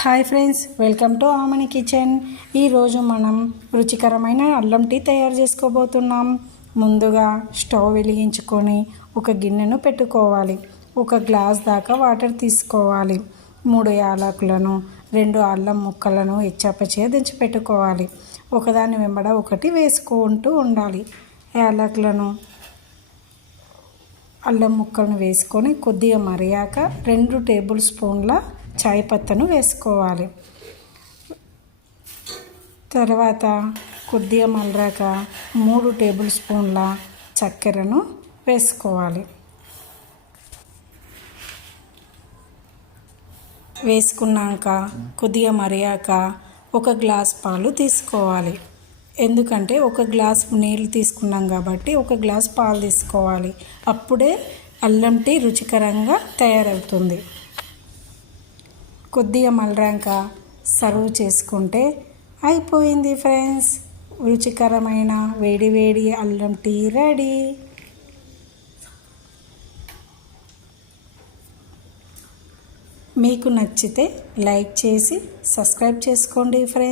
Hi friends, welcome to Amani kitchen. ఈరోజు మనం రుచికరమైన అల్లం టీ తయారు చేసుకోబోతున్నాం. ముందుగా స్టవ్ వెలిగించుకొని ఒక గిన్నెను పెట్టుకోవాలి. ఒక గ్లాస్ దాకా వాటర్ తీసుకోవాలి. 3 యాలకులను, 2 అల్లం ముక్కలను ఎచ్చపచ్చగా దంచి పెట్టుకోవాలి. ఒకదాని వెంబడ ఒకటి వేసుకుంటూ ఉండాలి. యాలకులను, అల్లం ముక్కలను వేసుకొని కొద్దిగా మరిగాక 2 టేబుల్ స్పూన్ల చాయ్ పత్తను వేసుకోవాలి. తర్వాత కొద్దిగా మలరాక 3 టేబుల్ స్పూన్ల చక్కెరను వేసుకోవాలి. వేసుకున్నాక కొద్దిగా మరిగాక 1 గ్లాస్ పాలు తీసుకోవాలి. ఎందుకంటే 1 గ్లాస్ నీళ్ళు తీసుకున్నాం కాబట్టి 1 గ్లాస్ పాలు తీసుకోవాలి. అప్పుడే అల్లం టీ రుచికరంగా తయారవుతుంది. కొద్దిగా మలరాక సర్వ్ చేసుకుంటే అయిపోయింది ఫ్రెండ్స్. రుచికరమైన వేడి వేడి అల్లం టీ రెడీ. మీకు నచ్చితే లైక్ చేసి సబ్స్క్రైబ్ చేసుకోండి ఫ్రెండ్స్.